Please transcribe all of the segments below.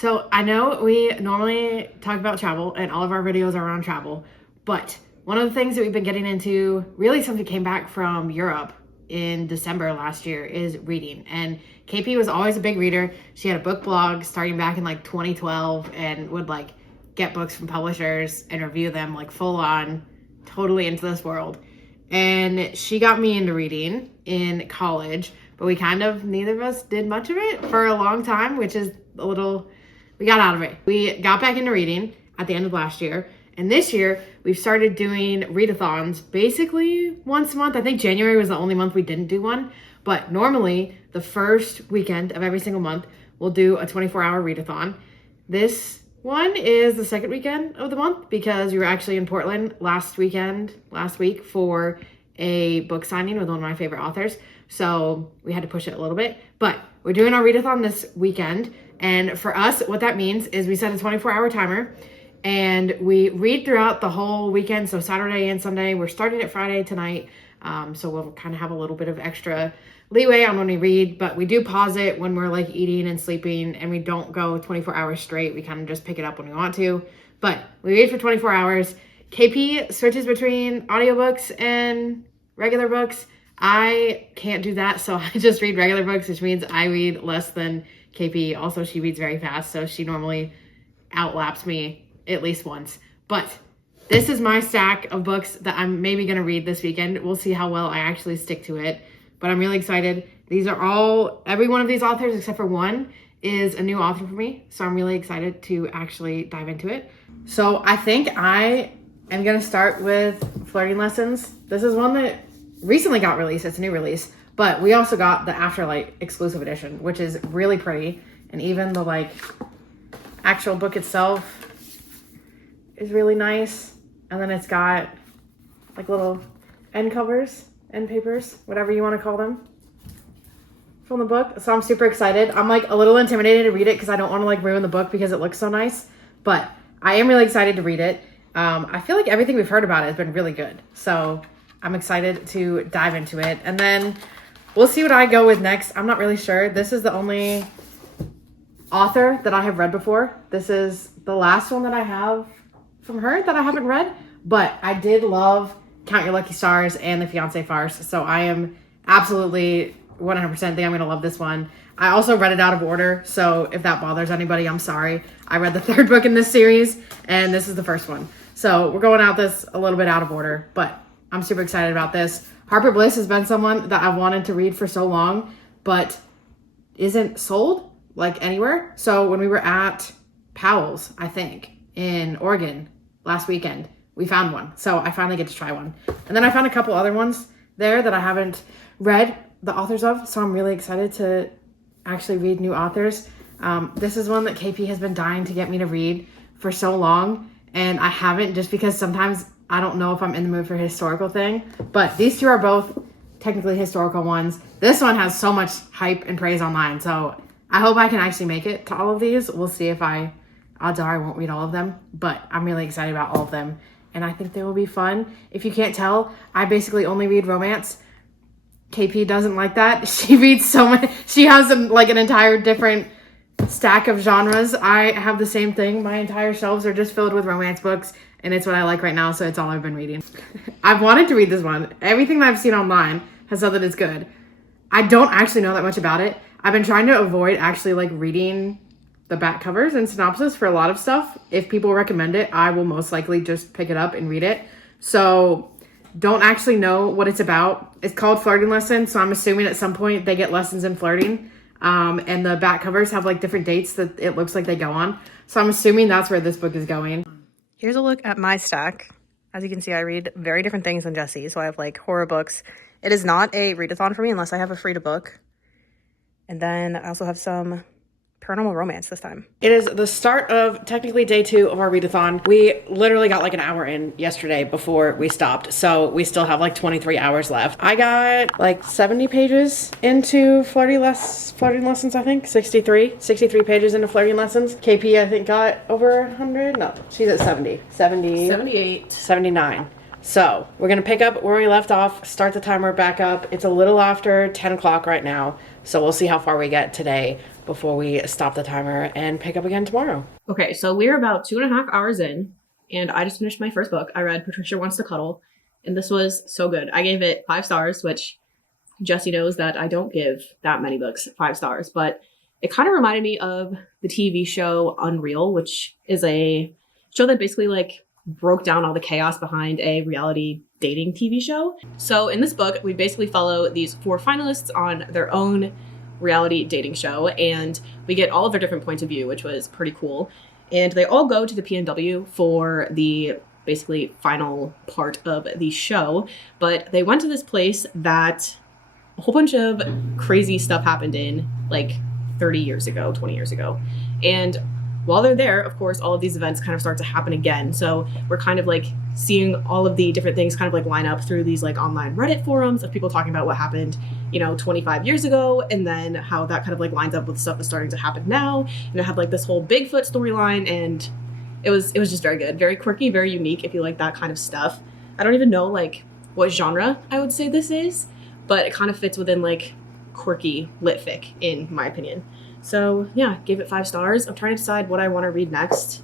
So I know we normally talk about travel and all of our videos are around travel, but one of the things that we've been getting into really since we came back from Europe in December last year is reading. And KP was always a big reader. She had a book blog starting back in like 2012 and would like get books from publishers and review them like full on, totally into this world. And she got me into reading in college, but we kind of, neither of us did much of it for a long time, which is a little, we got out of it. We got back into reading at the end of last year. And this year we've started doing readathons basically once a month. I think January was the only month we didn't do one, but normally the first weekend of every single month, we'll do a 24-hour readathon. This one is the second weekend of the month because we were actually in Portland last week for a book signing with one of my favorite authors. So we had to push it a little bit, but we're doing our readathon this weekend. And for us, what that means is we set a 24-hour timer and we read throughout the whole weekend. So Saturday and Sunday, we're starting at Friday tonight. So we'll kind of have a little bit of extra leeway on when we read, but we do pause it when we're like eating and sleeping, and we don't go 24 hours straight. We kind of just pick it up when we want to, but we read for 24 hours. KP switches between audiobooks and regular books. I can't do that, so I just read regular books, which means I read less than KP. Also, she reads very fast, so she normally outlaps me at least once. But this is my stack of books that I'm maybe going to read this weekend. We'll see how well I actually stick to it. But I'm really excited. These are all, every one of these authors except for one is a new author for me. So I'm really excited to actually dive into it. So I think I am gonna start with Flirting Lessons. This is one that recently got released. It's a new release, but we also got the Afterlight exclusive edition, which is really pretty. And even the like actual book itself is really nice. And then it's got like little end covers, end papers, whatever you want to call them, from the book. So I'm super excited. I'm like a little intimidated to read it because I don't want to like ruin the book because it looks so nice, but I am really excited to read it. I feel like everything we've heard about it has been really good. So I'm excited to dive into it. And then we'll see what I go with next. I'm not really sure. This is the only author that I have read before. This is the last one that I have from her that I haven't read, but I did love Count Your Lucky Stars and The Fiancé Farce. So I am absolutely 100% think I'm going to love this one. I also read it out of order. So if that bothers anybody, I'm sorry. I read the third book in this series and this is the first one. So we're going out this a little bit out of order, but I'm super excited about this. Harper Bliss has been someone that I've wanted to read for so long, but isn't sold like anywhere. So when we were at Powell's, I think in Oregon last weekend, we found one. So I finally get to try one. And then I found a couple other ones there that I haven't read the authors of. So I'm really excited to actually read new authors. This is one that KP has been dying to get me to read for so long. And I haven't, just because sometimes I don't know if I'm in the mood for a historical thing. But these two are both technically historical ones. This one has so much hype and praise online. So I hope I can actually make it to all of these. We'll see if odds are I won't read all of them. But I'm really excited about all of them. And I think they will be fun. If you can't tell, I basically only read romance. KP doesn't like that. She reads so many. She has like an entire different stack of genres. I have the same thing. My entire shelves are just filled with romance books. And it's what I like right now. So it's all I've been reading. I've wanted to read this one. Everything that I've seen online has said that it's good. I don't actually know that much about it. I've been trying to avoid actually like reading the back covers and synopsis for a lot of stuff. If people recommend it, I will most likely just pick it up and read it. So don't actually know what it's about. It's called Flirting Lessons, so I'm assuming at some point they get lessons in flirting. And the back covers have like different dates that it looks like they go on. So I'm assuming that's where this book is going. Here's a look at my stack. As you can see, I read very different things than Jessie. So I have like horror books. It is not a readathon for me unless I have a free to book. And then I also have some paranormal romance this time. It is the start of technically day 2 of our readathon. We literally got like an hour in yesterday before we stopped. So we still have like 23 hours left. I got like 70 pages into flirting lessons, I think. 63 pages into flirting lessons. KP, I think, got over 100. No, she's at 70. 78. 79. So we're going to pick up where we left off, start the timer back up. It's a little after 10 o'clock right now. So we'll see how far we get today before we stop the timer and pick up again tomorrow. Okay, so we're about 2.5 hours in, and I just finished my first book. I read Patricia Wants to Cuddle, and this was so good. I gave it 5 stars, which Jesse knows that I don't give that many books 5 stars, but it kind of reminded me of the TV show Unreal, which is a show that basically like broke down all the chaos behind a reality dating TV show. So in this book, we basically follow these 4 finalists on their own reality dating show, and we get all of their different points of view, which was pretty cool. And they all go to the PNW for the basically final part of the show, but they went to this place that a whole bunch of crazy stuff happened in, like 30 years ago, 20 years ago. And while they're there, of course, all of these events kind of start to happen again. So we're kind of like seeing all of the different things kind of like line up through these like online Reddit forums of people talking about what happened, 25 years ago, and then how that kind of like lines up with stuff that's starting to happen now. And it had like this whole Bigfoot storyline, and it was just very good, very quirky, very unique if you like that kind of stuff. I don't even know like what genre I would say this is, but it kind of fits within like quirky lit fic in my opinion. So yeah, gave it 5 stars. I'm trying to decide what I want to read next.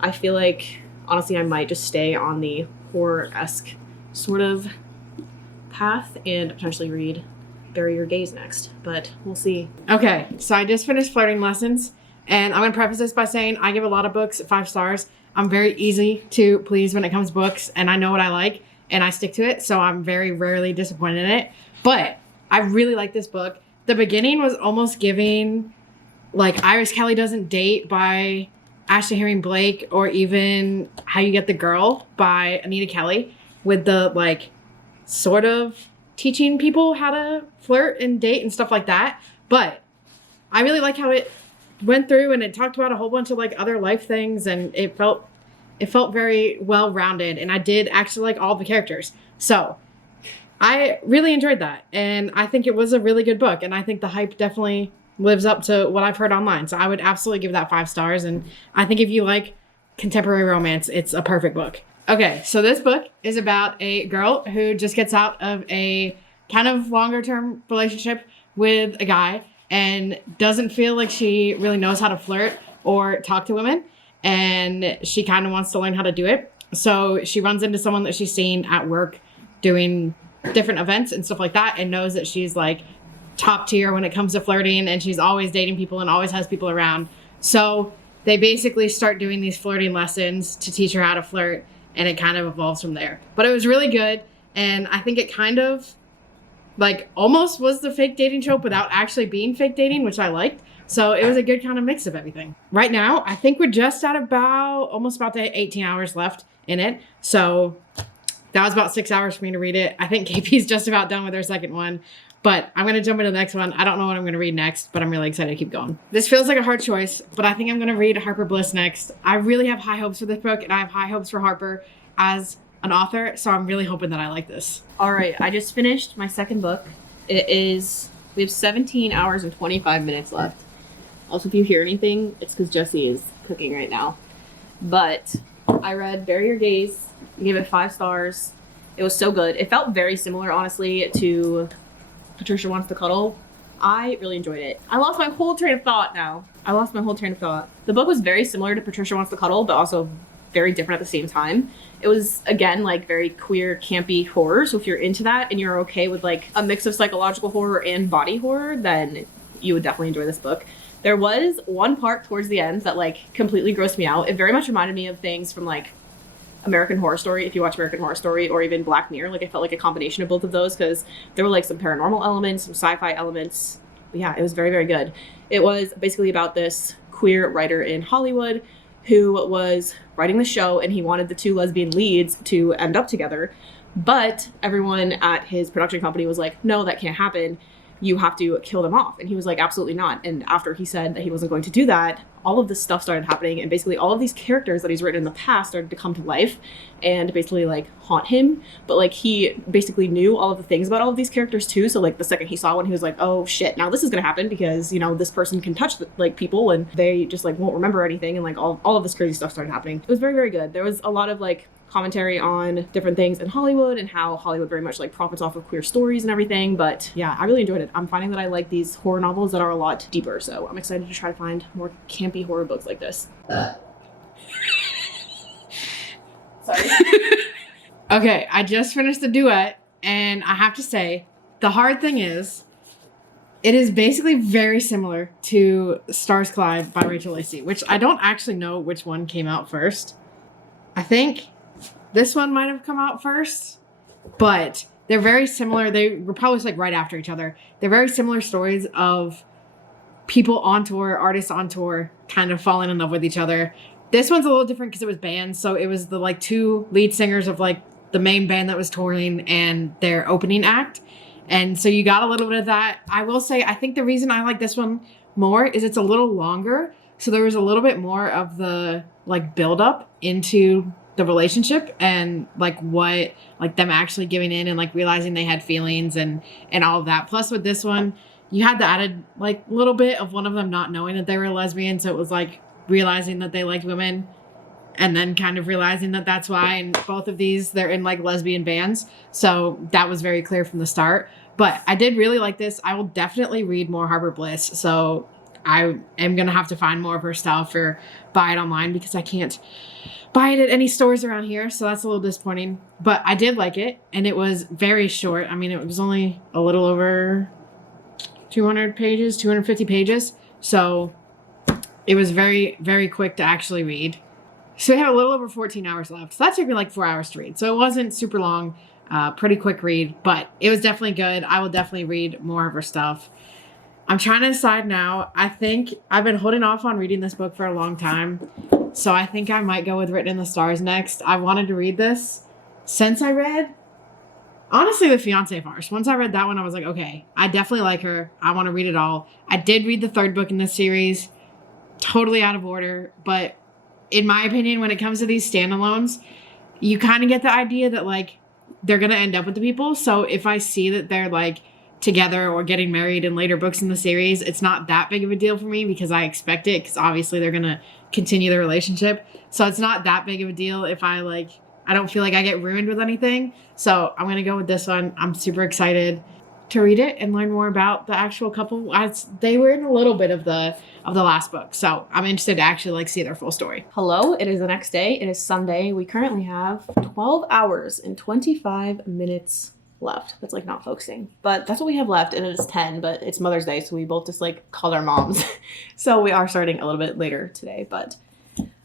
I feel like honestly I might just stay on the horror-esque sort of path and potentially read Bury Your Gaze next, but we'll see. Okay, so I just finished Flirting Lessons, and I'm going to preface this by saying I give a lot of books 5 stars. I'm very easy to please when it comes to books, and I know what I like, and I stick to it, so I'm very rarely disappointed in it. But I really like this book. The beginning was almost giving like Iris Kelly Doesn't Date by Ashley Herring Blake, or even How You Get the Girl by Anita Kelly, with the like sort of teaching people how to flirt and date and stuff like that. But I really like how it went through and it talked about a whole bunch of like other life things, and it felt very well rounded, and I did actually like all the characters. So I really enjoyed that, and I think it was a really good book, and I think the hype definitely lives up to what I've heard online. So I would absolutely give that 5 stars, and I think if you like contemporary romance, it's a perfect book. Okay, so this book is about a girl who just gets out of a kind of longer term relationship with a guy and doesn't feel like she really knows how to flirt or talk to women, and she kind of wants to learn how to do it. So she runs into someone that she's seen at work doing different events and stuff like that, and knows that she's like top tier when it comes to flirting, and she's always dating people and always has people around. So they basically start doing these flirting lessons to teach her how to flirt, and it kind of evolves from there. But it was really good, and I think it kind of like almost was the fake dating trope without actually being fake dating, which I liked. So it was a good kind of mix of everything. Right now, I think we're just at almost about the 18 hours left in it. So that was about 6 hours for me to read it. I think KP's just about done with her second one. But I'm going to jump into the next one. I don't know what I'm going to read next, but I'm really excited to keep going. This feels like a hard choice, but I think I'm going to read Harper Bliss next. I really have high hopes for this book, and I have high hopes for Harper as an author, so I'm really hoping that I like this. All right, I just finished my second book. We have 17 hours and 25 minutes left. Also, if you hear anything, it's because Jesse is cooking right now. But I read Bury Your Gaze. I gave it 5 stars. It was so good. It felt very similar, honestly, to Patricia Wants to Cuddle. I really enjoyed it. I lost my whole train of thought now. The book was very similar to Patricia Wants to Cuddle, but also very different at the same time. It was, again, like very queer, campy horror. So if you're into that and you're okay with like a mix of psychological horror and body horror, then you would definitely enjoy this book. There was one part towards the end that like completely grossed me out. It very much reminded me of things from like American Horror Story, if you watch American Horror Story, or even Black Mirror. Like, I felt like a combination of both of those, because there were like some paranormal elements, some sci-fi elements. But yeah, it was very, very good. It was basically about this queer writer in Hollywood who was writing the show, and he wanted the 2 lesbian leads to end up together, but everyone at his production company was like, no, that can't happen. You have to kill them off. And he was like, absolutely not. And after he said that he wasn't going to do that, all of this stuff started happening, and basically all of these characters that he's written in the past started to come to life and basically like haunt him. But like he basically knew all of the things about all of these characters too. So like the second he saw one, he was like, oh shit, now this is gonna happen, because this person can touch like people and they just like won't remember anything, and like all of this crazy stuff started happening. It was very, very good. There was a lot of like commentary on different things in Hollywood and how Hollywood very much like profits off of queer stories and everything. But yeah, I really enjoyed it. I'm finding that I like these horror novels that are a lot deeper. So I'm excited to try to find more campy horror books like this. Sorry. Okay, I just finished the duet, and I have to say, the hard thing is, it is basically very similar to Stars Collide by Rachel Lacey, which I don't actually know which one came out first. I think this one might have come out first, but they're very similar. They were probably like right after each other. They're very similar stories of people on tour, artists on tour, kind of falling in love with each other. This one's a little different because it was bands. So it was the like two lead singers of like the main band that was touring and their opening act. And so you got a little bit of that. I will say, I think the reason I like this one more is it's a little longer. So there was a little bit more of the like build up into the relationship and like what, like them actually giving in and like realizing they had feelings and all of that. Plus with this one, you had the added like little bit of one of them not knowing that they were a lesbian. So it was like realizing that they liked women and then kind of realizing that that's why. And both of these, they're in like lesbian bands. So that was very clear from the start. But I did really like this. I will definitely read more Harbor Bliss. So I am going to have to find more of her stuff or buy it online because I can't buy it at any stores around here. So that's a little disappointing. But I did like it. And it was very short. I mean, it was only a little over 200 pages, 250 pages. So it was very, very quick to actually read. So we have a little over 14 hours left. So that took me like 4 hours to read. So it wasn't super long, pretty quick read, but it was definitely good. I will definitely read more of her stuff. I'm trying to decide now. I think I've been holding off on reading this book for a long time. So I think I might go with Written in the Stars next. I wanted to read this since I read, honestly, The Fiancé Farce. Once I read that one, I was like, okay, I definitely like her. I want to read it all. I did read the third book in this series, totally out of order, but in my opinion, when it comes to these standalones, you kind of get the idea that like they're going to end up with the people. So if I see that they're like together or getting married in later books in the series, it's not that big of a deal for me because I expect it because obviously they're going to continue the relationship. So it's not that big of a deal if I don't feel like I get ruined with anything. So I'm going to go with this one. I'm super excited to read it and learn more about the actual couple. They were in a little bit of the last book. So I'm interested to actually like see their full story. Hello, it is the next day. It is Sunday. We currently have 12 hours and 25 minutes left. That's like not focusing, but that's what we have left. And it is 10, but it's Mother's Day. So we both just like called our moms. So we are starting a little bit later today, but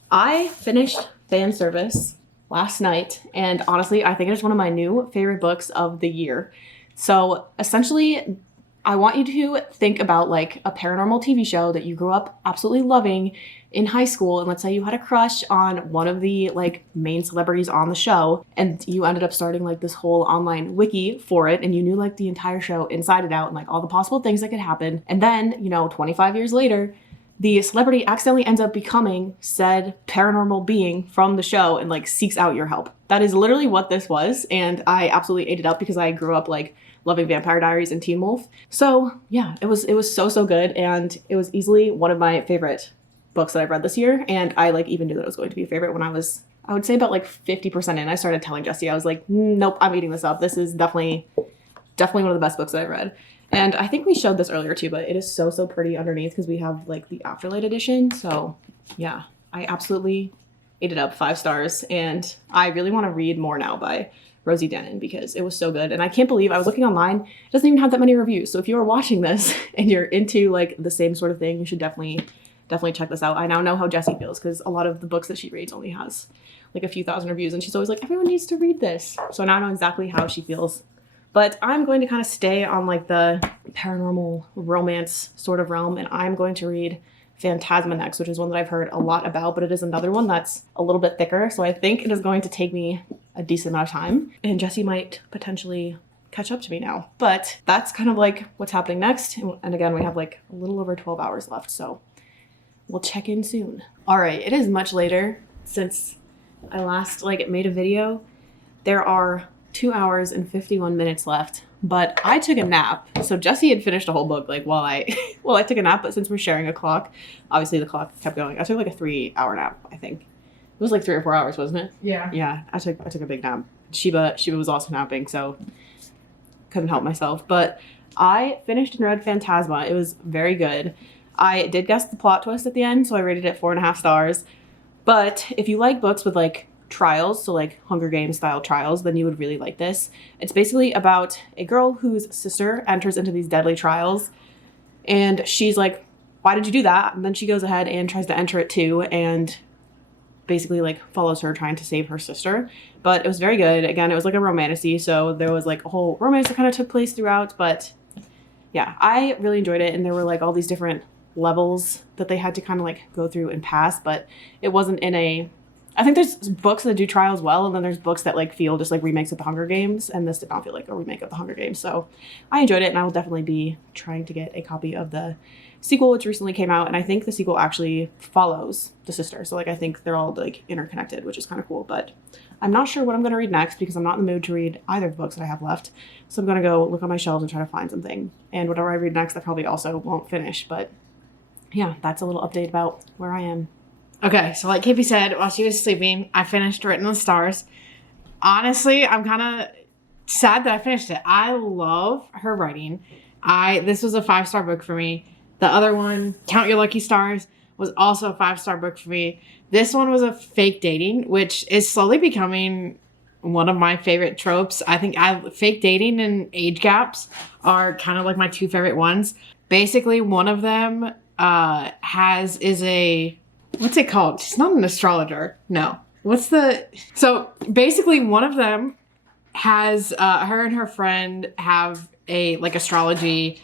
I finished Fan Service last night. And honestly, I think it is one of my new favorite books of the year. So essentially, I want you to think about like a paranormal TV show that you grew up absolutely loving in high school. And let's say you had a crush on one of the like main celebrities on the show and you ended up starting like this whole online wiki for it. And you knew like the entire show inside and out and like all the possible things that could happen. And then, 25 years later, the celebrity accidentally ends up becoming said paranormal being from the show and like seeks out your help. That is literally what this was. And I absolutely ate it up because I grew up like loving Vampire Diaries and Teen Wolf. So yeah, it was so good. And it was easily one of my favorite books that I've read this year. And I like even knew that it was going to be a favorite when I would say about like 50% in. I started telling Jessie, I was like, nope, I'm eating this up. This is definitely one of the best books that I've read. And I think we showed this earlier too, but it is so pretty underneath because we have like the Afterlight edition. So yeah, I absolutely ate it up, 5 stars. And I really want to read more now by Rosie Denon because it was so good. And I can't believe I was looking online. It doesn't even have that many reviews. So if you are watching this and you're into like the same sort of thing, you should definitely check this out. I now know how Jessie feels because a lot of the books that she reads only has like a few thousand reviews. And she's always like, everyone needs to read this. So now I know exactly how she feels. But I'm going to kind of stay on like the paranormal romance sort of realm. And I'm going to read Phantasma next, which is one that I've heard a lot about, but it is another one that's a little bit thicker. So I think it is going to take me a decent amount of time. And Jessie might potentially catch up to me now. But that's kind of like what's happening next. And again, we have like a little over 12 hours left. So we'll check in soon. All right, it is much later since I last made a video. There are 2 hours and 51 minutes left, but I took a nap. So Jessie had finished a whole book while I took a nap, but since we're sharing a clock, obviously the clock kept going. I took like a 3-hour nap, I think. was like 3 or 4 hours, wasn't it? Yeah. Yeah, I took a big nap. Sheba was also napping, so couldn't help myself. But I finished and read Phantasma. It was very good. I did guess the plot twist at the end, so I rated it 4.5 stars. But if you like books with like trials, so like Hunger Games style trials, then you would really like this. It's basically about a girl whose sister enters into these deadly trials, and she's like, why did you do that? And then she goes ahead and tries to enter it too, and basically like follows her trying to save her sister. But it was very good. Again, it was like a romantasy, so there was like a whole romance that kind of took place throughout. But yeah, I really enjoyed it, and there were like all these different levels that they had to kind of like go through and pass, but it wasn't in a, I think there's books that do trials well, and then there's books that like feel just like remakes of the Hunger Games, and this did not feel like a remake of the Hunger Games. So I enjoyed it, and I will definitely be trying to get a copy of the sequel, which recently came out, and I think the sequel actually follows the sister. So like I think they're all like interconnected, which is kind of cool. But I'm not sure what I'm going to read next because I'm not in the mood to read either of the books that I have left. So I'm going to go look on my shelves and try to find something. And whatever I read next, I probably also won't finish. But yeah, that's a little update about where I am. Okay, so like KP said, while she was sleeping, I finished Written in the Stars. Honestly, I'm kind of sad that I finished it. I love her writing. This was a 5-star book for me. The other one, Count Your Lucky Stars, was also a 5-star book for me. This one was a fake dating, which is slowly becoming one of my favorite tropes. I think fake dating and age gaps are kind of like my 2 favorite ones. Basically, one of them is a, what's it called? She's not an astrologer. No. So basically one of them has, her and her friend have a like astrology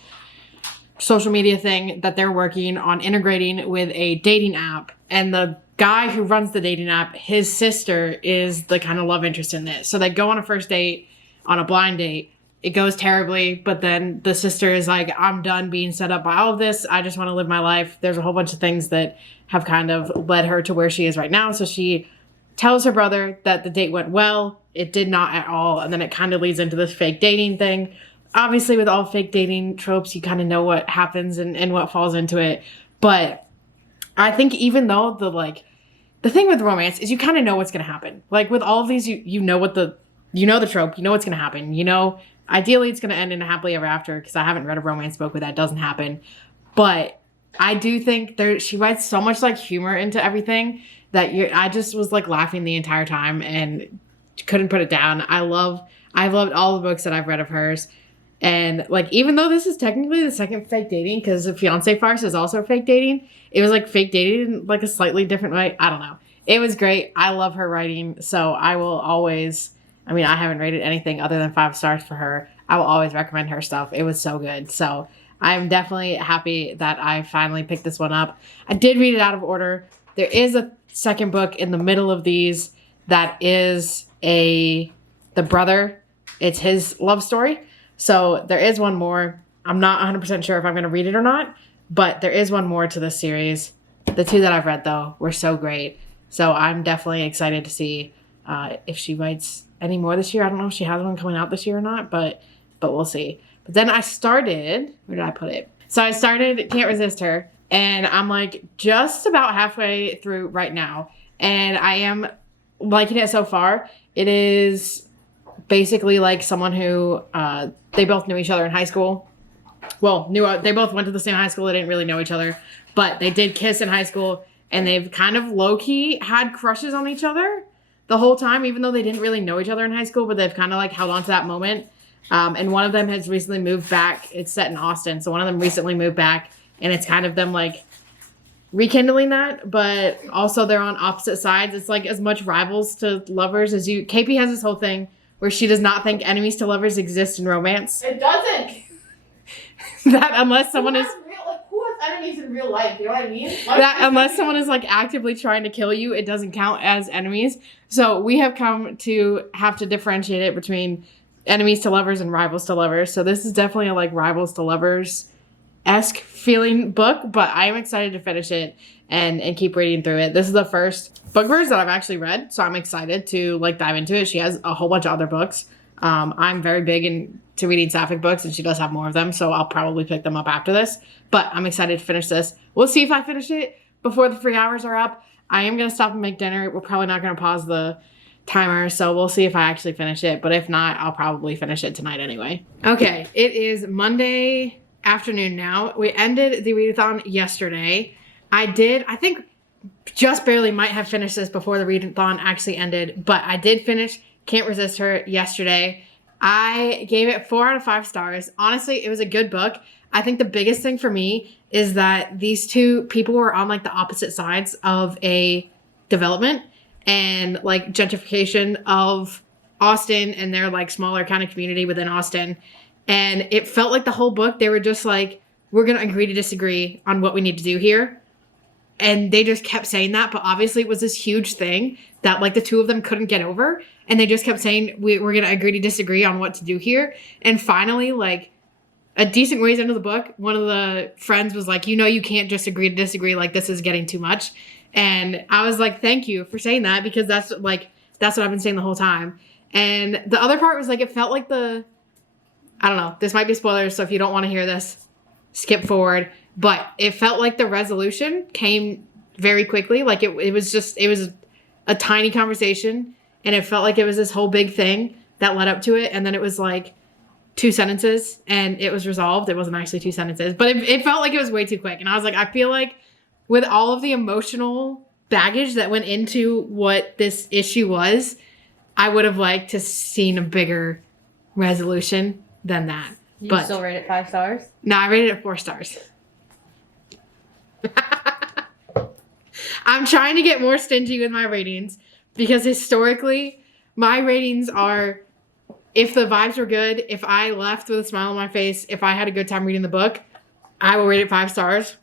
social media thing that they're working on integrating with a dating app. And the guy who runs the dating app, his sister is the kind of love interest in this. So they go on a first date, on a blind date. It goes terribly, but then the sister is like, I'm done being set up by all of this. I just want to live my life. There's a whole bunch of things that have kind of led her to where she is right now. So she tells her brother that the date went well. It did not at all. And then it kind of leads into this fake dating thing. Obviously, with all fake dating tropes, you kind of know what happens and what falls into it. But I think even though the thing with romance is you kind of know what's going to happen. Like with all of these, you know the trope, you know what's going to happen. You know, ideally it's going to end in a happily ever after, because I haven't read a romance book where that doesn't happen. But I do think she writes so much like humor into everything that I just was like laughing the entire time and couldn't put it down. I've loved all the books that I've read of hers. And like, even though this is technically the second fake dating, because the Fiancé Farce is also fake dating, it was like fake dating in like a slightly different way. I don't know. It was great. I love her writing. So I will always, I haven't rated anything other than 5 stars for her. I will always recommend her stuff. It was so good. So I'm definitely happy that I finally picked this one up. I did read it out of order. There is a second book in the middle of these that is the brother. It's his love story. So there is one more. I'm not 100% sure if I'm going to read it or not, but there is one more to this series. The 2 that I've read, though, were so great. So I'm definitely excited to see if she writes any more this year. I don't know if she has one coming out this year or not, but we'll see. But then I started, where did I put it? So I started Can't Resist Her, and I'm like just about halfway through right now, and I am liking it so far. It is basically like someone who they both knew each other in high school. Well, they both went to the same high school. They didn't really know each other, but they did kiss in high school, and they've kind of low-key had crushes on each other the whole time, even though they didn't really know each other in high school, but they've kind of like held on to that moment. And one of them has recently moved back. It's set in Austin, so one of them recently moved back, and it's kind of them like rekindling that, but also they're on opposite sides. It's like as much rivals to lovers as you. KP has this whole thing where she does not think enemies to lovers exist in romance. It doesn't. That unless someone is... Who has enemies in real life? You know what I mean? That unless someone is like actively trying to kill you, it doesn't count as enemies. So we have come to have to differentiate it between enemies to lovers and rivals to lovers. So this is definitely a like rivals to lovers-esque feeling book, but I am excited to finish it and keep reading through it. This is the first book verse that I've actually read, so I'm excited to like dive into it. She has a whole bunch of other books. I'm very big into reading sapphic books, and she does have more of them, so I'll probably pick them up after this. But I'm excited to finish this. We'll see if I finish it before the 3 hours are up. I am going to stop and make dinner. We're probably not going to pause the timer, so we'll see if I actually finish it. But if not, I'll probably finish it tonight anyway. Okay, it is Monday afternoon now. We ended the readathon yesterday. I think just barely might have finished this before the readathon actually ended, but I did finish Can't Resist Her yesterday. I gave it 4 out of 5 stars. Honestly, it was a good book. I think the biggest thing for me is that these two people were on like the opposite sides of a development and like gentrification of Austin and their like smaller kind of community within Austin. And it felt like the whole book, they were just like, we're going to agree to disagree on what we need to do here. And they just kept saying that. But obviously it was this huge thing that like the two of them couldn't get over. And they just kept saying, we're going to agree to disagree on what to do here. And finally, like a decent ways into the book, one of the friends was like, you can't just agree to disagree. Like this is getting too much. And I was like, thank you for saying that, because that's what I've been saying the whole time. And the other part was like, it felt like I don't know, this might be spoilers. So if you don't want to hear this, skip forward. But it felt like the resolution came very quickly. Like it was a tiny conversation, and it felt like it was this whole big thing that led up to it. And then it was like 2 sentences and it was resolved. It wasn't actually 2 sentences, but it felt like it was way too quick. And I was like, I feel like with all of the emotional baggage that went into what this issue was, I would have liked to seen a bigger resolution than that. You but still rate it 5 stars? No, I rated it 4 stars. I'm trying to get more stingy with my ratings, because historically my ratings are, if the vibes were good, if I left with a smile on my face, if I had a good time reading the book, I will rate it 5 stars.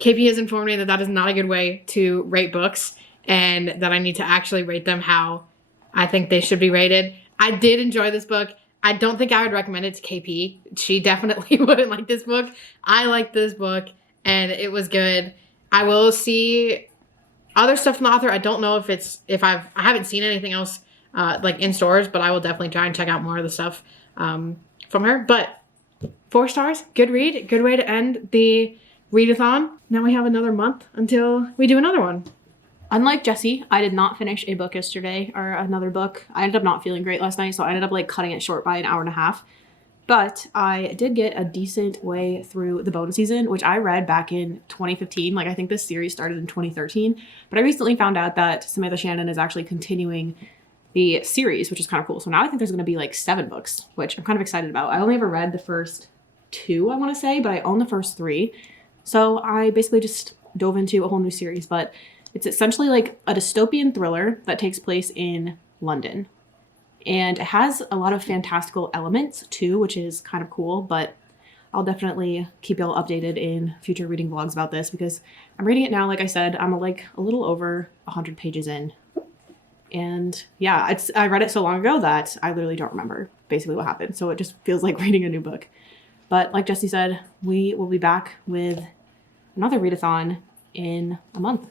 KP has informed me that that is not a good way to rate books, and that I need to actually rate them how I think they should be rated. I did enjoy this book. I don't think I would recommend it to KP. She definitely wouldn't like this book. I liked this book and it was good. I will see other stuff from the author. I don't know I haven't seen anything else like in stores, but I will definitely try and check out more of the stuff from her. But 4 stars, good read, good way to end the readathon. Now we have another month until we do another one. Unlike Jesse, I did not finish a book yesterday, or another book. I ended up not feeling great last night, so I ended up like cutting it short by an hour and a half. But I did get a decent way through the bonus season, which I read back in 2015. Like I think this series started in 2013. But I recently found out that Samantha Shannon is actually continuing the series, which is kind of cool. So now I think there's going to be like 7 books, which I'm kind of excited about. I only ever read the first 2, I want to say, but I own the first 3. So I basically just dove into a whole new series, but it's essentially like a dystopian thriller that takes place in London. And it has a lot of fantastical elements too, which is kind of cool, but I'll definitely keep y'all updated in future reading vlogs about this, because I'm reading it now. Like I said, I'm like a little over 100 pages in. And yeah, I read it so long ago that I literally don't remember basically what happened. So it just feels like reading a new book. But like Jesse said, we will be back with another readathon in a month.